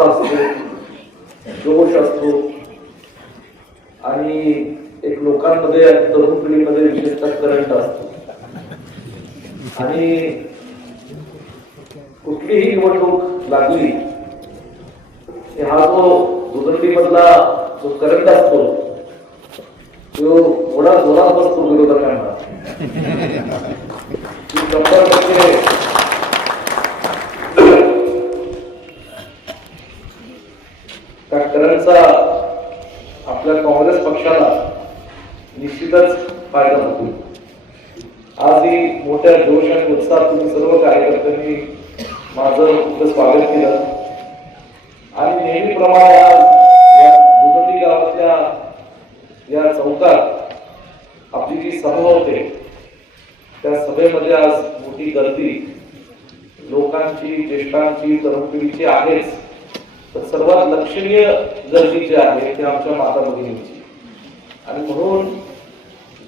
उत्साह असतो, जोश असतो आणि एक लोकांमध्ये तरुण पिढीमध्ये विशेषतः करंट असतो आणि कुठलीही निवडणूक लागली हा जो दुदंडी मधला जो करंट असतो तो थोडा जोरात बसतो विरोधकांना. 100% त्या करंटचा आपल्या काँग्रेस पक्षाला निश्चितच फायदा होतो. आज ही मोठ्या जोश आणि उत्साहात तुम्ही सर्व कार्यकर्त्यांनी माझं स्वागत केलं आणि नेहमीप्रमाणे आज या दुदंडी गावातल्या या चौकात आपली जी सभा होते त्या सभेमध्ये आज मोठी गर्दी लोकांची, ज्येष्ठांची, तरुण पिढीची आहेच, तर सर्वात लक्षणीय गर्दी जी आहे ती आमच्या माता भगिनींची. आणि म्हणून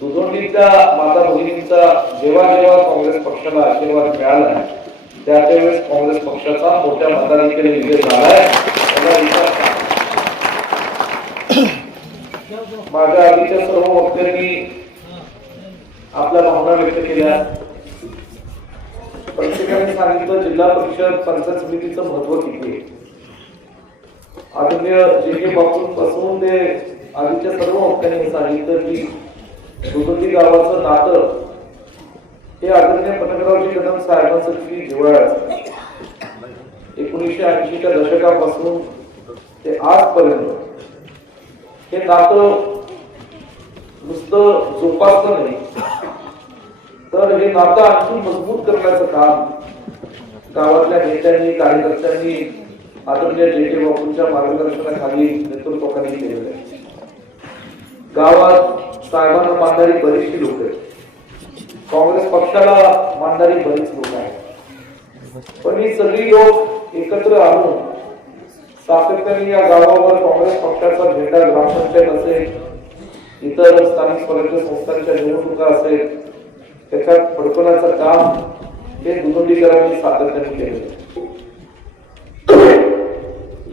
दुदंडीच्या माता भगिनींचा जेव्हा जेव्हा काँग्रेस पक्षाला आशीर्वाद मिळाला त्यावेळेस काँग्रेस पक्षाचा मोठ्या मताधिक्याने विजय झालाय. माझ्या आधीच्या सर्व वक्त्यांनी आपल्या भावना व्यक्त केल्या. प्रत्येकाने सांगितलं जिल्हा परिषद पंचायत समितीचं महत्व किती आहे. आदरणीय जे बापूंपासून ते आधीच्या सर्व वक्त्यांनी सांगितलं की दुदंडी गावाचं नातं हे आदरणीय पटकरावजी कदम साहेबांचं किती जिव्हाळ्याचं. 1980च्या दशकापासून ते आजपर्यंत हे नातं नुसतं जोपासलं नाही तर हे नातं आणखी मजबूत करण्याचं काम गावातल्या नेत्यांनी, कार्यकर्त्यांनी आदरणीय जे बापूंच्या मार्गदर्शनाखाली नेतृत्वाखाली केलेलं आहे. गावात साहेबांना मानणारी बरीचशी लोक आहेत, काँग्रेस पक्षाला मानणारी बरीच लोक आहेत, पण ही सगळी लोक एकत्र आणून सातत्याने या गावावर काँग्रेस पक्षाचा झेंडा ग्रामपंचायत असेल, इतर स्थानिक स्वराज्य संस्थांच्या निवडणुका असेल त्याच्यात फडकवण्याचं काम हे दुदंडीकरांनी सातत्याने केले.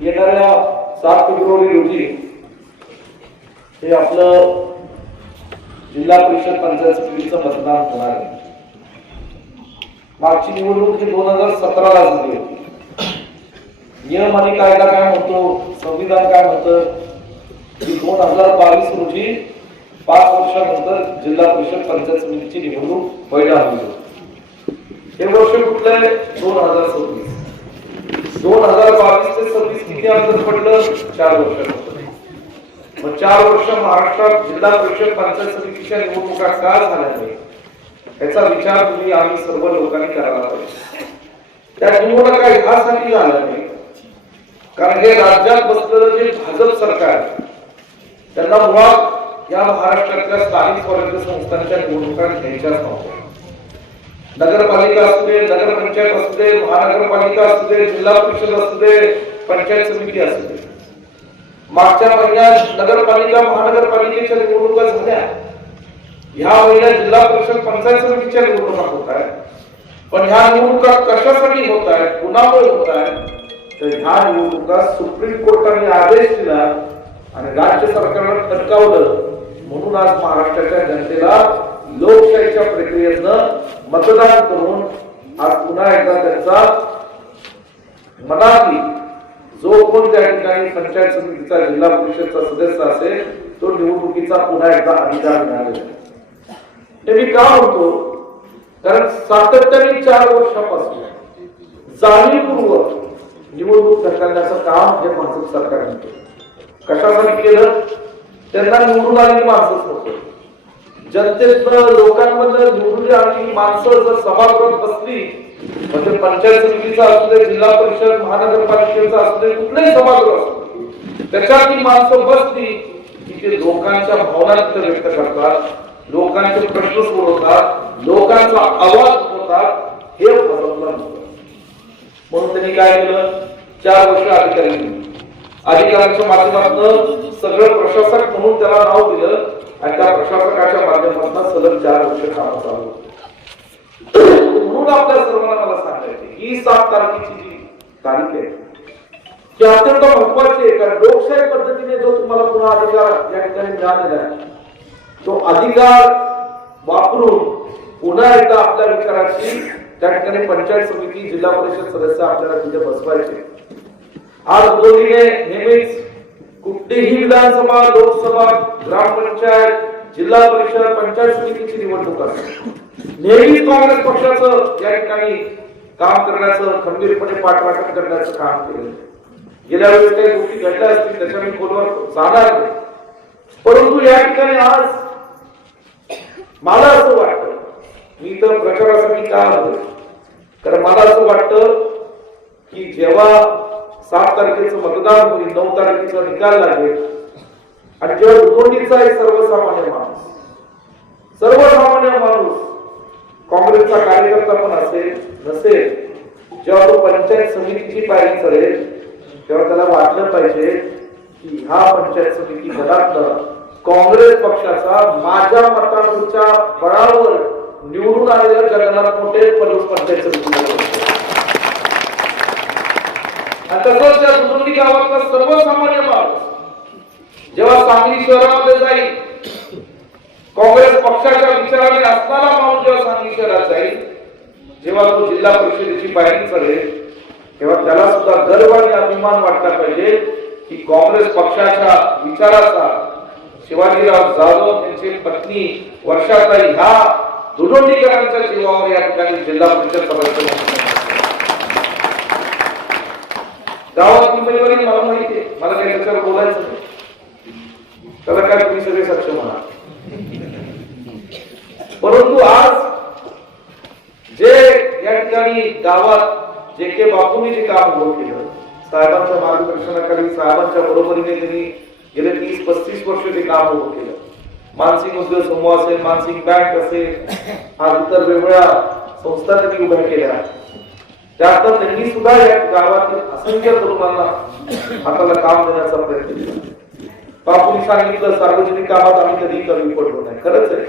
येणाऱ्या 7 फेब्रुवारी रोजी हे आपलं जिल्हा परिषद पंचायत समितीचं मतदान होणार आहे. मागची निवडणूक ही 2017 ला झाली होती. नियम आणि कायदा काय म्हणतो, संविधान काय म्हणतं की 2022 रोजी 5 वर्षानंतर जिल्हा परिषद पंचायत समितीची निवडणूक व्हायला हवी. हे वर्ष कुठलं आहे? 2026. 2022 ते 26 किती अंतर पडलं? 4 वर्ष. मग 4 वर्ष महाराष्ट्रात जिल्हा परिषद पंचायत समितीच्या निवडणुका का झाल्या नाही याचा विचार तुम्ही आम्ही सर्व लोकांनी करायला पाहिजे. त्या निवडणुका ह्यासाठी झाल्या नाही कारण हे राज्यात बसलेलं जे भाजप सरकार त्यांना मुळात या महाराष्ट्रातल्या स्थानिक स्वराज्य संस्थांच्या निवडणुका घ्यायच्याच नव्हत्या. नगरपालिका असू दे, नगरपंचायत असू दे, महानगरपालिका असू दे, जिल्हा परिषद असू दे, पंचायत समिती असू दे. मागच्या महिन्यात नगरपालिका महानगरपालिकेच्या निवडणुका झाल्या, ह्या महिन्यात जिल्हा परिषद पंचायत समितीच्या निवडणुका होत आहेत. पण ह्या निवडणुका कशासाठी होत आहेत, कुणामुळे होत आहेत तर ह्या निवडणुका सुप्रीम कोर्टाने आदेश दिला आणि राज्य सरकारनं ठणकावलं म्हणून आज महाराष्ट्राच्या जनतेला लोकशाहीच्या प्रक्रियेतनं मतदान करून आज पुन्हा एकदा त्यांचा मनातली जो कोण त्या ठिकाणी पंचायत समितीचा जिल्हा परिषदचा सदस्य असेल तो निवडणुकीचा पुन्हा एकदा अधिकार मिळालेला आहे. हे मी का म्हणतो कारण सातत्याने 4 वर्षापासून जाणीवपूर्वक निवडणूक ढकलण्याचं काम हे भाजप सरकारने केलं. कशासाठी केलं? त्यांना निवडून आलेली माणसंच नव्हती. जनतेतनं लोकांमधलं निवडून आलेली माणसं जर सभागृहात बसली म्हणजे पंचायत समितीचा असू दे, जिल्हा परिषद, महानगरपालिकेचा असू दे, कुठलंही सभागृह असू दे, त्याच्यात ती माणसं बसली की ते लोकांच्या भावना व्यक्त करतात, लोकांचे प्रश्न सोडवतात, लोकांचा आवाज होतात. हे भाजपला नव्हतं. म्हणून त्यांनी काय केलं? 4 वर्ष अधिकाऱ्यांच्या माध्यमातून सगळं प्रशासक म्हणून त्याला नाव दिलं आणि त्या प्रशासकाच्या माध्यमातून सलग 4 वर्ष काम चालू होतं. म्हणून आपल्या सर्वांना मला सांगायचे ही 7 तारखेची जी तारीख आहे हे अत्यंत महत्वाचे आहे. कारण लोकशाही पद्धतीने जो तुम्हाला पुन्हा अधिकार या ठिकाणी मिळालेला आहे तो अधिकार वापरून पुन्हा एकदा आपल्या विचाराची त्या ठिकाणी पंचायत समिती जिल्हा परिषद सदस्य आपल्याला तिथे बसवायचे. आज दोन्हीने नेहमीच कुठलीही विधानसभा, लोकसभा, ग्रामपंचायत, जिल्हा परिषद, पंचायत समितीची निवडणूक असते, नेहमीच काँग्रेस पक्षाचं या ठिकाणी काम करण्याचं, खंबीरपणे पाठराखण करण्याचं काम केलं. गेल्या वेळेस काही गोष्टी घडल्या असतील त्याच्या मी फोनवर जाणार नाही, परंतु या ठिकाणी आज मला असं वाटतं, मी तर प्रचारासाठी का आलो, कारण मला असं वाटतं की जेव्हा 7 तारखेचं मतदान होईल, 9 तारखेचा निकाल लागेल आणि जेव्हा दुतोंडीचा एक सर्वसामान्य माणूस काँग्रेसचा कार्यकर्ता पण असेल नसेल, जेव्हा तो पंचायत समितीची पायरी चढेल तेव्हा त्याला वाटलं पाहिजे की हा पंचायत समिती गटातला काँग्रेस पक्षाचा माझ्या मतांच्या बळावर निवडून आलेला जगन्नाथ मोठे पंचायत समिती. तसंच त्या दुतोंडी गावातला सर्वसामान्य माणूस जेव्हा सांगली शहरामध्ये जाईल, काँग्रेस पक्षाच्या विचाराने असणारा माणूस जेव्हा सांगली शहरात जाईल, जेव्हा तो जिल्हा परिषदेची पायरी चढेल तेव्हा त्याला सुद्धा गर्व आणि अभिमान वाटला पाहिजे की काँग्रेस पक्षाच्या विचाराचा शिवाजीराव जाधव यांची पत्नी वर्षाताई ह्या दुतोंडीकरांच्या जीवावर या ठिकाणी जिल्हा परिषद सदस्य गावात उमेदवारी मला माहिती आहे, मला काही त्याच्यावर बोलायचं नाही, त्याला काय तुम्ही सगळे सक्षम आहात. परंतु आज जे या ठिकाणी गावात जे के बापूंनी जे काम उभं केलं, साहेबांच्या मार्गदर्शनाखाली साहेबांच्या बरोबरीने त्यांनी गेले 30-35 वर्ष ते काम उभं केलं. मानसिंग उद्योग समूह असेल, मानसिंग बँक असेल, आज इतर वेगवेगळ्या संस्था त्यांनी उभ्या केल्या. त्यानंतर त्यांनी सुद्धा या गावातील असंख्य तरुणांना हाताला काम देण्याचा प्रयत्न केला. बापूंनी सांगितलं सार्वजनिक कामात आम्ही कधी कमी पडलो नाही. खरंच आहे,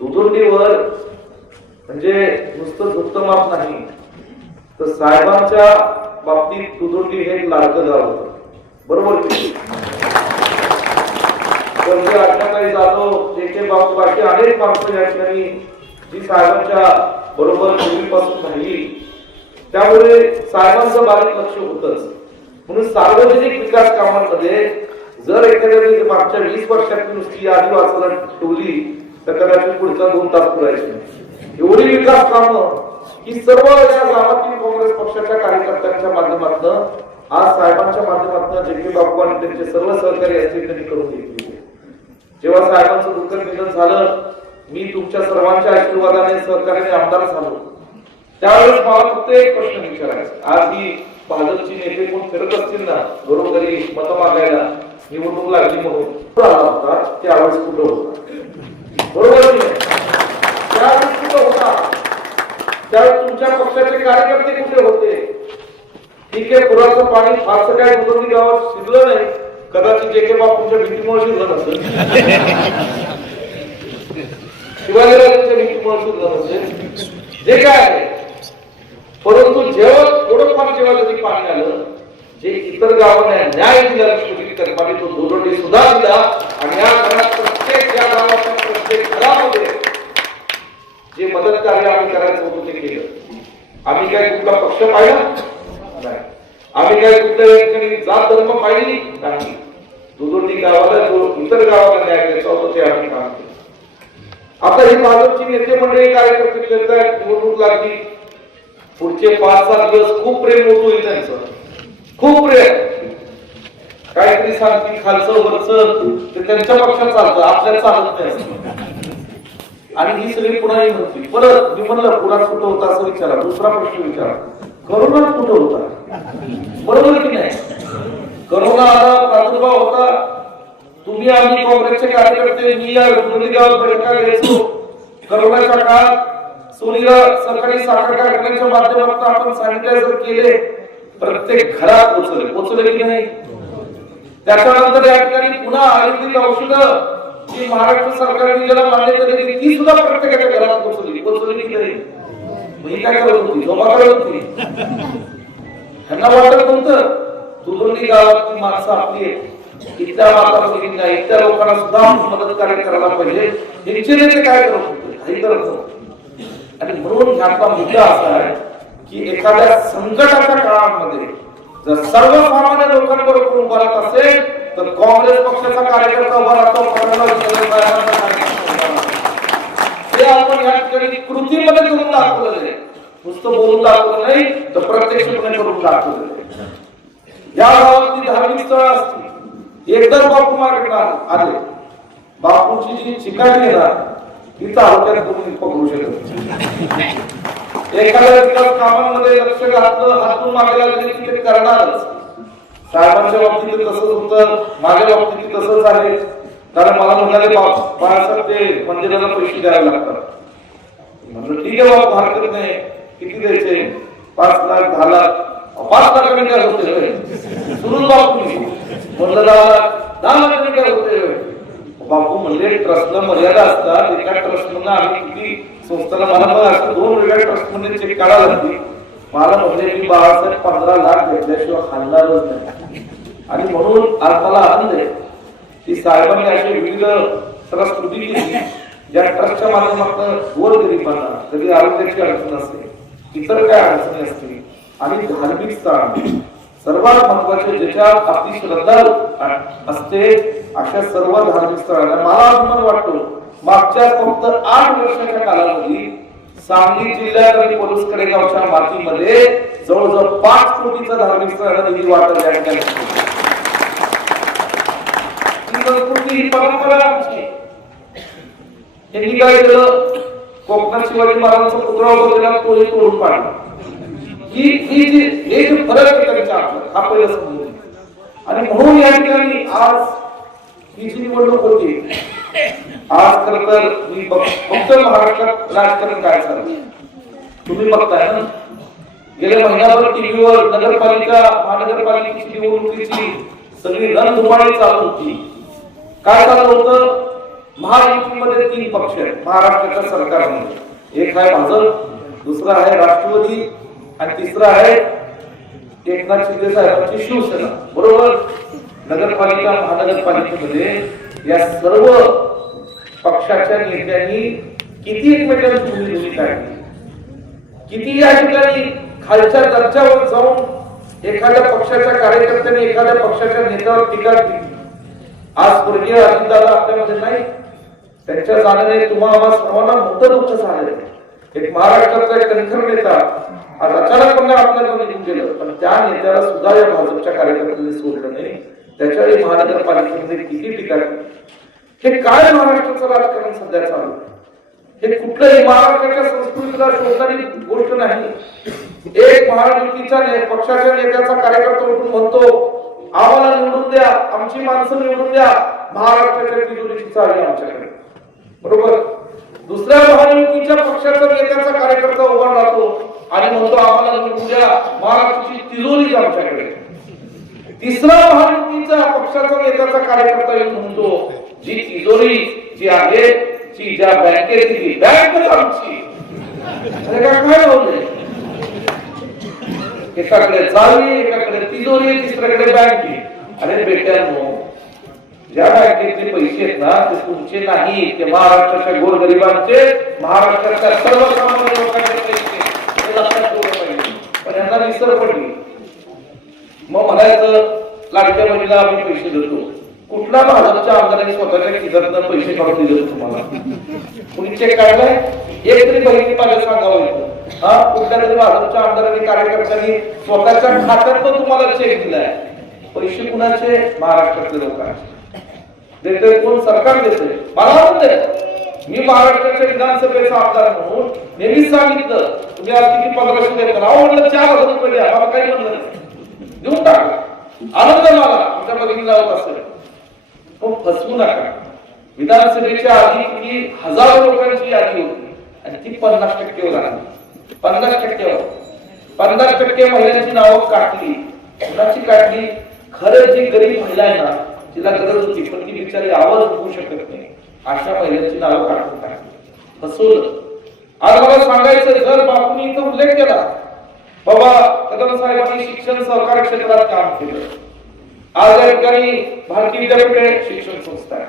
दुतोंडीवर म्हणजे नुसतं झुकतमाप नाही तर साहेबांच्या बाबतीत दुतोंडी हे लाडकं गाव होतं, बरोबर की आज्ञाताई जाधव, जे के बापू, बाकी अनेक माणसं या ठिकाणी जी साहेबांच्या बरोबर पूर्वीपासून राहिली, त्यामुळे साहेबांचं बारीक लक्ष होतच. म्हणून सार्वजनिक विकास कामांमध्ये जर एखाद्या मागच्या 20 वर्षात नुसती यादी वाचायला ठेवली तर कदाचित पुढचा 2 तास पुरायचे. एवढी विकास कामं ही सर्व या गावातील काँग्रेस पक्षाच्या कार्यकर्त्यांच्या माध्यमातून आज साहेबांच्या माध्यमातून जे के बापू आणि त्यांचे सर्व सहकारी असतील त्यांनी करून घेतली. जेव्हा साहेबांचं दुःखद निधन झालं, मी तुमच्या सर्वांच्या आशीर्वादाने सहकार्याने आमदार झालो, त्यावेळेस मला फक्त एक प्रश्न विचारायचा. आज ही भाजपची नेते कोण फिरत असतील ना घरोघरी मत मागायला, निवडणूक लागली म्हणून आला होता, त्यावेळेस कुठं होता, बरोबर नाही? त्यावेळेस कुठं होता? त्यावेळेस तुमच्या पक्षाचे कार्यकर्ते कुठे होते? ठीक आहे, पुराचं पाणी फारसं काय दुतोंडी गावात शिरलं नाही, कदाचित जे के बापूंच्या भीतीमुळे शिरलं नसेल, शिवाजीराजांच्या भीतीमुळे शिरलं नसेल, जे काय आहे. परंतु जेव्हा थोडंफार जेव्हा जरी पाणी आलं, जे इतर गावांना न्याय दिला लक्ष्मी तो दुतोंडी सुद्धा दिला. आणि या घरात प्रत्येक या गावाच्या प्रत्येक घरामध्ये जे मदत कार्य आम्ही करायचं होतं ते केलं. आम्ही काय कुठला पक्ष पाहिला नाही, आम्ही काय कुठल्या ठिकाणी जात धर्म पाहिली नाही. दुतोंडी गावाला जो इतर गावाला न्याय द्यायचा होता ते आम्ही काम केलं. आता ही भाजपची नेते मंडळी कार्यकर्ते फिरतायत, निवडणूक लागली, पुढचे 5-7 दिवस खूप प्रेम होत होईल त्यांचं, खूप प्रेम, काहीतरी सांगतील खालचं वरचं, ते त्यांच्या पक्षात चालतं, आपल्याला चालत नाही. आणि ही सगळी पुन्हा म्हणतील. परत मी म्हणलं पुण्यात कुठं होता असं विचारा, दुसरा प्रश्न विचारा, करोनात कुठं होता, बरोबर की नाही? करोना आला, प्रादुर्भाव होता, तुम्ही आम्ही काँग्रेसचे कार्यकर्ते मी या गावात बैठका घ्यायचो. करोनाच्या काळात सोनीला सरकारी साखर कारखान्याच्या माध्यमातून आपण सॅनिटायझर केले, प्रत्येक घरात पोहोचले की नाही? त्याच्यानंतर या ठिकाणी पुन्हा आयुर्वेदिक औषधं जी महाराष्ट्र सरकारने ज्याला मान्यता दिली ती सुद्धा प्रत्येकाच्या घरात पोहोचली की नाही? मी काय करत होती, झोपा करत होती, ह्यांना वाटत नव्हतं देवली गावातली माणसं आपली आहेत, इथल्या माता भगिनींना इथल्या लोकांना सुद्धा मदत कार्य करायला पाहिजे. यांचे नेते काय करत होते? काही करत नव्हते. आणि म्हणून ह्याचा मुद्दा असा आहे की एखाद्या संकटाच्या काळामध्ये जर सर्वसामान्य लोकांबरोबर उभा राहत असेल तर काँग्रेस पक्षाचा कार्यकर्ता उभा राहतो. हे आपण या ठिकाणी कृतीमध्ये करून दाखवलं नाही, नुसतं बोलून दाखवलं नाही तर प्रत्यक्षपणे करून दाखवलं नाही. या गावातली धार्मिक स्थळ असतील, एकदम बापू मार्केटला आले, बापूची जी चिकाटी आहे ना ती तालुक्यात कोणी पकडू शकत. एखाद्या विकास कामांमध्ये लक्ष घातलं, हातून मागे लागले की ते करणारच. साहेबांच्या बाबतीत तसंच होतं, माझ्या बाबतीत तसंच आहे. कारण मला म्हणाले बाळासाहेब ते मंदिराला पैसे द्यावे लागतात. म्हणलं ठीक आहे बाबा, हरकत नाही. किती द्यायचे? 5 लाख 10 लाख. 5 लाखांनी काय होते? सुरू बापू म्हणलं 10 लाखांनी काय होते? बापू म्हणले ट्रस्टला मर्यादा असतात. एका ट्रस्टमधून आम्ही किती संस्थाला मला असं 2 वेगळ्या ट्रस्ट मध्ये चेक काढायला लागते. मला म्हणले मी बाळासाहेब 15 लाख घेतल्याशिवाय हालणारच नाही. आणि म्हणून आज मला आनंद आहे की साहेबांनी अशी विविध ट्रस्ट उभी केली ज्या ट्रस्टच्या माध्यमातून गोरगरिबांना कधी आरोग्याची अडचण असते, इतर काय अडचणी असते आणि धार्मिक स्थान सर्वात महत्वाचे ज्याच्यात आपली श्रद्धा असते अशा सर्व धार्मिक स्थळांना मला अभिमान वाटतो. मागच्या फक्त 8 वर्षाच्या कालावधीत सांगली जिल्ह्यात आणि पोलीस कडेगावच्या मातीमध्ये जवळजवळ 5 कोटीचा धार्मिक स्थळांना निधी वाटप या ठिकाणी. ही परंपरा आमची. यांनी काय केलं? कोकणात शिवाजी महाराजांचा पुतळा उभा केला, तोही तोडून पाडला. हे फरक आहे त्यांच्या आपला, हा पहिला समजून. आणि म्हणून या ठिकाणी आज ही जी निवडणूक होती, आज खर तर मी फक्त महाराष्ट्रात राजकारण काय चाललं तुम्ही बघताय ना. गेल्या महिन्याभर टीव्हीवर नगरपालिका महानगरपालिकेची निवडणुकीची सगळी रणधुमाळी चालू होती. काय चालू होतं? महायुतीमध्ये 3 पक्ष आहेत महाराष्ट्राच्या सरकारमध्ये. एक आहे भाजप, दुसरा आहे राष्ट्रवादी आणि तिसरा आहे एकनाथ शिंदे साहेबांची शिवसेना. बरोबर? नगरपालिका महानगरपालिकेमध्ये या सर्व पक्षाच्या नेत्यांनी किती एकमेकांची भूमिका काढली, किती या ठिकाणी खालच्या दर्जावर जाऊन एखाद्या पक्षाच्या कार्यकर्त्यांनी एखाद्या पक्षाच्या नेत्यावर टीका केली. आज स्वर्गीय अजितदादा आपल्यामध्ये नाही, त्यांच्या जाण्याने तुम्हाला सर्वांना मोठं दुःख झालंय. एक महाराष्ट्राचा एक कणखर नेता आज अचानकपणे आपल्याला निघून गेलं, पण त्या नेत्याला सुद्धा या भाजपच्या कार्यकर्त्यांनी सोडलं नाही. त्याच्यावेळी महानगरपालिकेमध्ये किती टीका केली. हे काय महाराष्ट्राचं राजकारण सध्या चालू? हे कुठल्याही महाराष्ट्राच्या संस्कृतीला शोधणारी गोष्ट नाही. एक महायुतीच्या पक्षाच्या नेत्याचा कार्यकर्ता उठून म्हणतो आम्हाला निवडून द्या, आमची माणसं निवडून द्या, महाराष्ट्राच्या तिजोरीची चावी आमच्याकडे. बरोबर? दुसऱ्या महायुतीच्या पक्षाचा नेत्याचा कार्यकर्ता उभा राहतो आणि म्हणतो आम्हाला निवडून द्या, महाराष्ट्राची तिजोरी आमच्याकडे. तिसरा महायुतीच्या पक्षाचा नेत्याचा कार्यकर्ता येऊन म्हणतो जी तिजोरी जी आहे ती ज्या बँकेतली बँकच आमची. काय होते? एकाकडे चावी, एकाकडे तिजोरी, तिसऱ्याकडे बँके. अरे बेट्यानो, ज्या बँकेतले पैसे आहेत ना ते तुमचे नाही, ते महाराष्ट्राच्या गोरगरिबांचे, महाराष्ट्राच्या सर्वसामान्य लोकांचे पैसे. हे लक्षात ठेवलं पाहिजे. पण यांना विसर पडली. मग म्हणायचं लाडक्या बहिणीला आम्ही पैसे देतो. कुठला भाजपच्या आमदारांनी स्वतःच्या खिशातनं पैसे काढून दिले तुम्हाला? कुणी चेक काढलाय? एक तरी बहिणी माझ्या सांगावं येतं. कुठल्या तरी भाजपच्या आमदारांनी कार्यकर्त्यांनी स्वतःच्या खात्यातनं तुम्हाला चेक दिलाय? पैसे कुणाचे? महाराष्ट्रातले लोकांचे. देते कोण? सरकार देते. मला म्हणते मी महाराष्ट्राच्या विधानसभेचा आमदार म्हणून नेहमीच सांगितलं तुम्ही आज किती 1500 देता. अहो म्हणलं 4000 रुपये द्या, मला काही म्हणलं नाही, देऊन टाका. आनंद मला तुमच्या बघितला होत असेल. पण फसवू नका. विधानसभेच्या आधी किती हजारो लोकांची यादी होती आणि ती 50% वर आली. 50% 50% महिलांची नावं काढली. कुणाची काढली? खरं जी गरीब महिला आहे ना, तिला गरज होती पण ती बिचारी आवाज उठवू शकत नाही, अशा महिलांची नावं काढून टाकली. फसवलं. आज मला सांगायचं जर बापूंनी इथं उल्लेख केला बाबा कदम साहेबांनी शिक्षण सहकारी क्षेत्रात काम केलं, आज या ठिकाणी भारतीय विद्यापीठ शिक्षण संस्था आहे.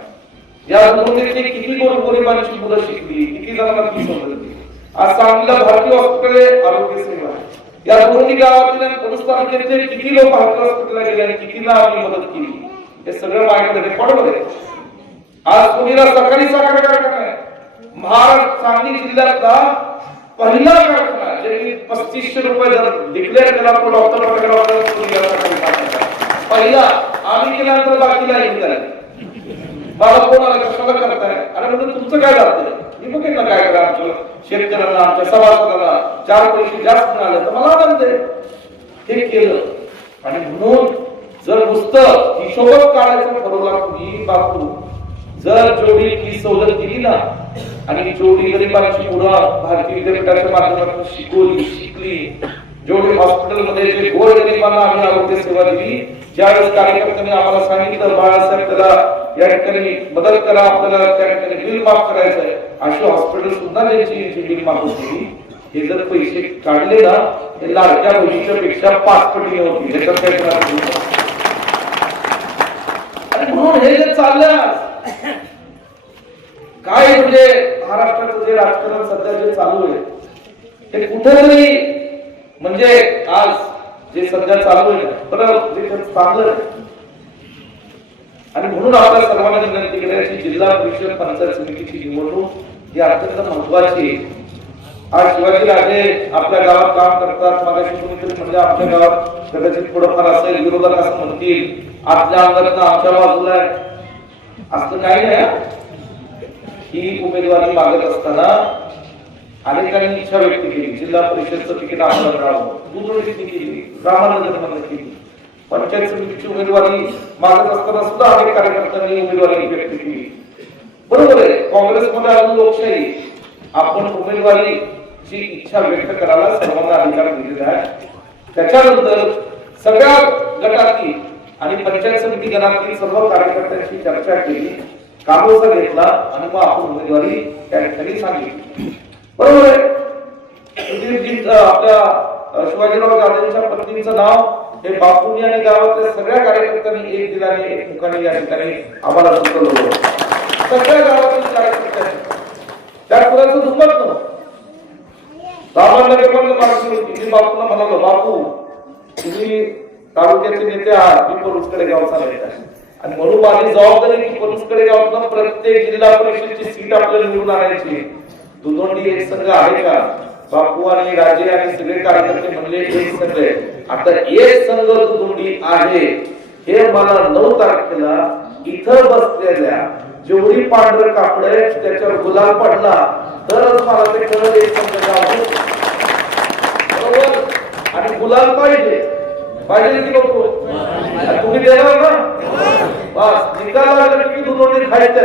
या दोन्हीतली किती गोरगरिबांची मुलं शिकली, किती जणांना फी समजली. आज सांगलीला भारतीय हॉस्पिटल आरोग्य सेवा आहे. या दोन्ही गावातील तालुक्यातले किती लोक भारतीय हॉस्पिटलला गेले आणि कितींना आम्ही मदत केली हे सगळं माझ्याकडे रेकॉर्डवर आहे. आज पुण्याला सरकारी साखर कारखाना आहे. महाराष्ट्र सांगली जिल्ह्यातला पहिला कारखाना ज्यांनी 3500 रुपये दर डिक्लेअर केला तो डॉक्टर पहिला. आम्ही केल्यानंतर बाकीला निघाले. मला कोण आला कशाला करताय अरे म्हणजे तुमचं काय जातं मी बघेन ना काय करा. आमच्या शेतकऱ्यांना आमच्या सभासदांना 4 पैसे जास्त मिळाले तर मला आनंद आहे. हे केलं आणि म्हणून जर नुसतं हिशोबच काढायचं ठरवला तुम्ही बापू जर जेवढी फी सवलत दिली ना आणि जेवढी गरिबांची मुलं भारतीय विद्यापीठाच्या माध्यमातून शिकली जेवढे हॉस्पिटलमध्ये जे गोरगरिबांना आम्ही आरोग्य सेवा दिली ज्यावेळेस कार्यकर्त्यांनी आम्हाला सांगितलं बाळासाहेब त्याला या ठिकाणी मदत करा आपल्याला त्या ठिकाणी बिल माफ करायचं आहे अशी हॉस्पिटल सुद्धा त्यांची बिल माफ होती. हे जर पैसे काढले ना हे लाडक्या बहिणीच्या पेक्षा 5 पटीने होती. आणि म्हणून हे जे चाललं काय म्हणजे महाराष्ट्राचं जे राजकारण सध्या जे चालू आहे ते कुठेतरी म्हणजे आज जे सध्या चालू आहे परत जे चांगलं आणि म्हणून आपल्या सर्वांना विनंती करायची जिल्हा परिषद पंचायत समितीची निवडणूक ही अत्यंत महत्वाची आहे. आज शिवाजी राजे आपल्या गावात काम करतात. मागाशी कोणीतरी म्हणजे आमच्या गावात कदाचित थोडंफार असेल विरोधक असं म्हणतील आपल्या अंगातनं आमच्या बाजूला आहे असं काही नाही. ही उमेदवारी मागत असताना अनेकांनी इच्छा व्यक्त केली जिल्हा परिषदचं तिकीट आम्हाला मिळावं दुधोडीतली केली रामानगरमध्ये केली. पंचायत समितीची उमेदवारी मागत असताना सुद्धा अनेक कार्यकर्त्यांनी उमेदवारी व्यक्त केली. बरोबर आहे काँग्रेसमध्ये अजून लोकशाही आपण उमेदवारीची इच्छा व्यक्त करायला सर्वांना अधिकार दिलेला आहे. त्याच्यानंतर सगळ्या गटातील आणि पंचायत समिती गणातील सर्व कार्यकर्त्यांची चर्चा केली कामोसा घेतला आणि मग आपण उमेदवारी त्या ठिकाणी सांगितली. बरोबर आहे आपल्या शिवाजीराव जाधवांच्या पत्नीचं नाव हे बापूंनी आणि गावातल्या सगळ्या कार्यकर्त्यांनी एक दिलाने एक मुखाने या ठिकाणी आम्हाला सुचवलं. सगळ्या गावातील कार्यकर्त्यांनी त्या कुणाचं दुमत नव्हतं. बापूंना म्हणालो बापू तुम्ही तालुक्याचे नेते आहात मी परुसकडे गावचा नेता आणि म्हणून माझी जबाबदारी की परुसकडे गावातून प्रत्येक जिल्हा परिषदची सीट आपल्याला निवडून आणायची. दुधोंडी एक संघ आहे का बापू आणि राजे आणि सगळे कार्यकर्ते म्हणले एक संघ आहे. आता एक संघ दुधोंडी आहे हे मला 9 तारखेला इथं बसलेल्या जेवढी पांढर कापड आहे त्याच्यावर गुलाल पडला तरच मला ते कळलं एक संघ गाव बरोबर आणि गुलाल पाहिजे की नको तुम्ही देणार ना बस निकाल लागला की दुधोंडी खायचं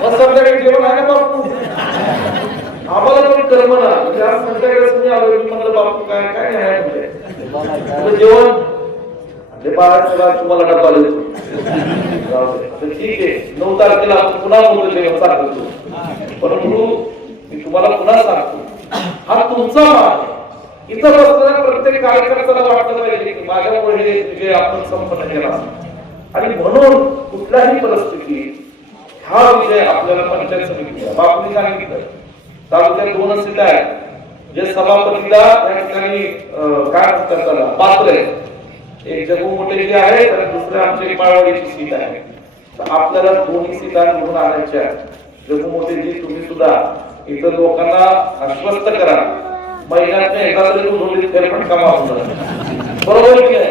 संध्याकाळी जेवण आहे ना बापू आम्हाला पण कर्म ना म्हणजे आज संध्याकाळी आलो मी म्हणलं बापू काय काय नाही म्हणजे जेवण बाळाला तुम्हाला डबा देतो ठीक आहे 9 तारखेला आपण पुन्हा बोलतो जेवण सांगतो परंतु मी तुम्हाला पुन्हा सांगतो हा तुमचा मान इथं बसलेल्या प्रत्येक कार्यकर्त्याला वाटलं पाहिजे की माझ्यामुळे हे विजय आपण संपन्न केला आणि म्हणून कुठल्याही परिस्थितीत हा विजय आपल्याला पंचायत समितीचा बापूंनी सांगितलं तालुक्यात 2 सीट आहेत जे सभापतीला त्या ठिकाणी काय म्हणतात त्याला पात्र आहे. एक जगू मोठे जे आहे आणि दुसरे आमचे माळवाडीची सीट आहे. तर आपल्याला दोन्ही सीटा निवडून आणायच्या. जगू मोठे जी तुम्ही सुद्धा इतर लोकांना आश्वस्त करा महिन्यात एकदा तरी दुधोंडीत फेरफटका मारून बरोबर की नाही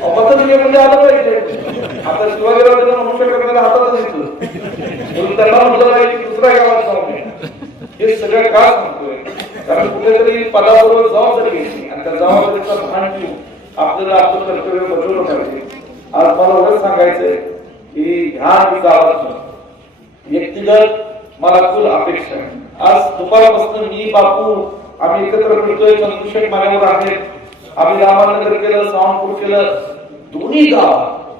मत म्हणजे आलं पाहिजे. आता शिवाजीराजांना म्हणू शकत नाही हातातच येतो त्यांना म्हटलं पाहिजे की दुसऱ्या गावात जाऊ नये. हे सगळं का सांगतोय कारण कुठेतरी पदाबरोबर जबाबदारी घ्यायची आणि त्या जबाबदारीचा भान ठेवून आपल्याला आपलं कर्तव्य बजावलं पाहिजे. आज मला एवढंच सांगायचंय की ह्या गावात व्यक्तिगत मला फुल अपेक्षा आहे. आज दुपारपासून मी बापू आम्ही एकत्र फिरतोय. चंद्रशेठ माझ्यावर आहेत. आम्ही रामानगर केलं सावंतपूर केलं दोन्ही गाव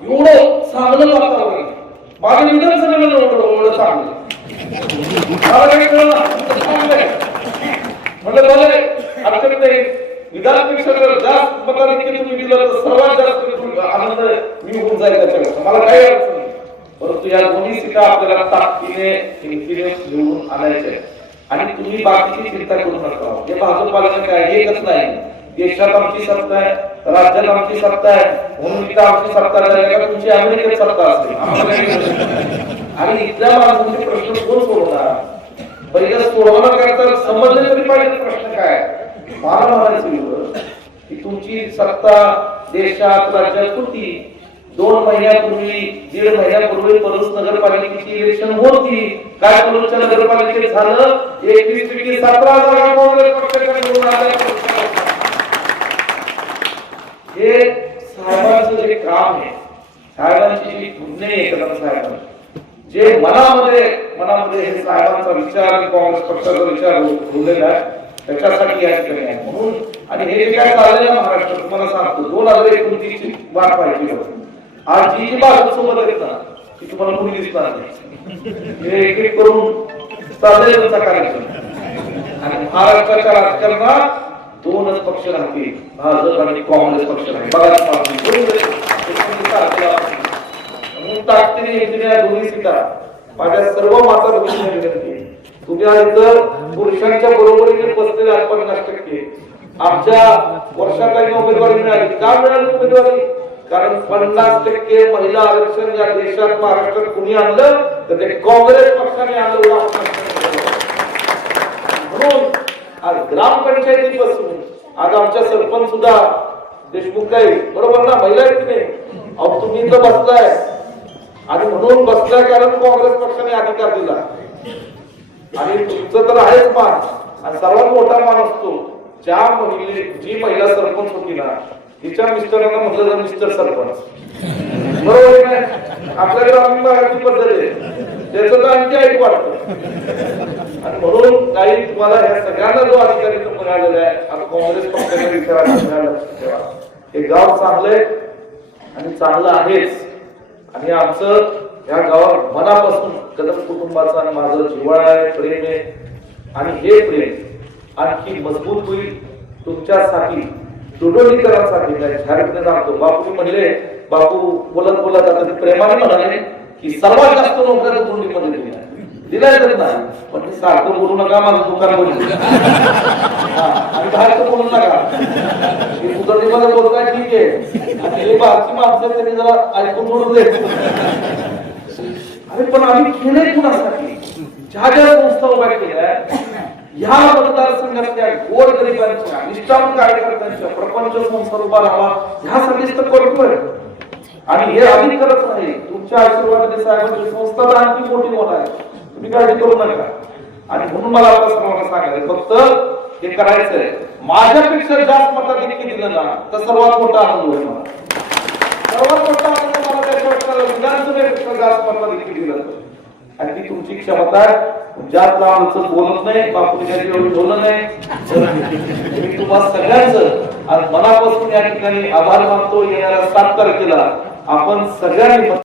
एवढं चांगलं वातावरण माझ्या विधानसभेला एवढं चांगलं म्हणलं अत्यंत विधानपेक्षा जास्त मताधिक्य तुम्ही दिलं तर सर्वात जास्त आनंद तर मी होऊन जाईल त्याच्याकडे, मला काही अडचण नाही. परंतु या दोन्ही सीटा आपल्याला ताकदीने निवडून आणायच्या आणि तुम्ही बाकीची चिंता करू नका. हे भाजपाला काय एकच नाही, देशात आमची सत्ता आहे, राज्यात आमची सत्ता आहे, म्हणून इथं आमची सत्ता झाली का तुमची अमेरिकेत सत्ता असते. आणि इथल्या माणसांचे प्रश्न कोण सोडवणार? पहिलं सोडवणं करता समजले तरी पाहिजे प्रश्न काय. मला म्हणायचं की तुमची सत्ता देशात राज्यात होती. 2 महिन्यापूर्वी 1.5 महिन्यापूर्वी पलूस नगरपालिकेची इलेक्शन होती. काय पलूसच्या नगरपालिकेत झालं? 21 पैकी 17 जागा काँग्रेस पक्षाकडे निवडून आल्या. हे साहेबांचं जे काम आहे, साहेबांची जी पुण्य आहे कदम साहेबांची, जे मनामध्ये हे साहेबांचा विचार आणि काँग्रेस पक्षाचा विचार ठेवलेला आहे, त्याच्यासाठी या ठिकाणी आहे. म्हणून आणि हे जे काय चाललंय ना महाराष्ट्रात, तुम्हाला सांगतो 2029 ची वाट पाहिजे होती. आज जी बाजू सोबत येत ना ती तुम्हाला कुणी दिसणार नाही. हे एक एक करून चाललंय तुमचा कार्यक्रम. आणि महाराष्ट्राच्या राजकारणात 2च पक्ष राहतील, भाजप आणि काँग्रेस पक्ष राहील. बघा म्हणून ताकदीने येणाऱ्या दोन्ही सीटा माझ्या सर्व माता भगिनींना विनंती, तुम्ही इथं पुरुषांच्या बरोबरीने बसलेले 50%. आमच्या वर्षात काही उमेदवारी मिळाली. का मिळाली उमेदवारी? कारण 50% महिला आरक्षण या देशात महाराष्ट्रात कुणी आणलं तर ते काँग्रेस पक्षाने आणलं. म्हणून आज ग्रामपंचायतीपासून आज आमच्या सरपंच सुद्धा देशमुख काही बरोबर ना, महिला आहेत की नाही? अहो तुम्ही इथं बसलाय आणि म्हणून बसलाय कारण काँग्रेस पक्षाने अधिकार दिला. आणि तुमचं तर आहेच मान, आणि सर्वात मोठा मान असतो जी महिला सरपंच होती ना तिच्या मिस्टरांना म्हटलं तर मिस्टर सरपंच, बरोबर आहे ना? आपल्याकडे आम्ही मराठी पद्धत आहे, त्याचं तर आणखी ऐक वाटतं. आणि म्हणून काही तुम्हाला ह्या सगळ्यांना जो अधिकारी मिळालेला आहे, आता काँग्रेस पक्षाच्या विचाराला हे गाव चांगलंय आणि चांगलं आहेच. आणि आमचं या गावात मनापासून कदम कुटुंबाचा आणि माझं जिव्हाळा आहे, प्रेम आहे. आणि हे प्रेम आणखी मजबूत होईल तुमच्यासाठी, डोडोलीकरांसाठी. झारखंड सांगतो बापू म्हणले, बापू बोलत आता ते प्रेमाने म्हणाले की सर्वात जास्त नोकऱ्या दोंडीमध्ये दिलाय तरी नाही, पण ते सारखं बोलू नका, माझं दुकान बोलू आणि बाहेरचं बोलू नका. उदरनिर्वाह बोलताय ठीक आहे, आणि हे बाकी माणसं त्यांनी जरा ऐकून बोलू दे. अरे पण आम्ही केले कुणासाठी? ज्या ज्या संस्था उभ्या केल्या ह्या मतदारसंघातल्या गोरगरिबांच्या निष्ठावंत कार्यकर्त्यांच्या प्रपंच संसार उभा राहावा ह्यासाठीच तर करतोय. आणि हे आम्ही करत नाही, तुमच्या आशीर्वादाने साहेबांची संस्था तर आणखी मोठी होणार आहे, तुम्ही काळजी करू नका. आणि म्हणून मला आता सर्वांना सांगायचं, फक्त हे करायचंय. माझ्यापेक्षा जास्त मताधिक्य दिलं ना तर सर्वात मोठा आनंद होईल मला. सर्वात मोठा आनंद मला त्याच्या विधानसभेपेक्षा जास्त मताधिक्य दिलं. आणि ती तुमची क्षमता आहे. ज्यात आमचं बोलत नाही, बापूने एवढी बोलत नाही. मी तुम्हाला सगळ्यांचं आज मनापासून या ठिकाणी आभार मानतो. येणाऱ्या 7 तारखेला आपण सगळ्यांनी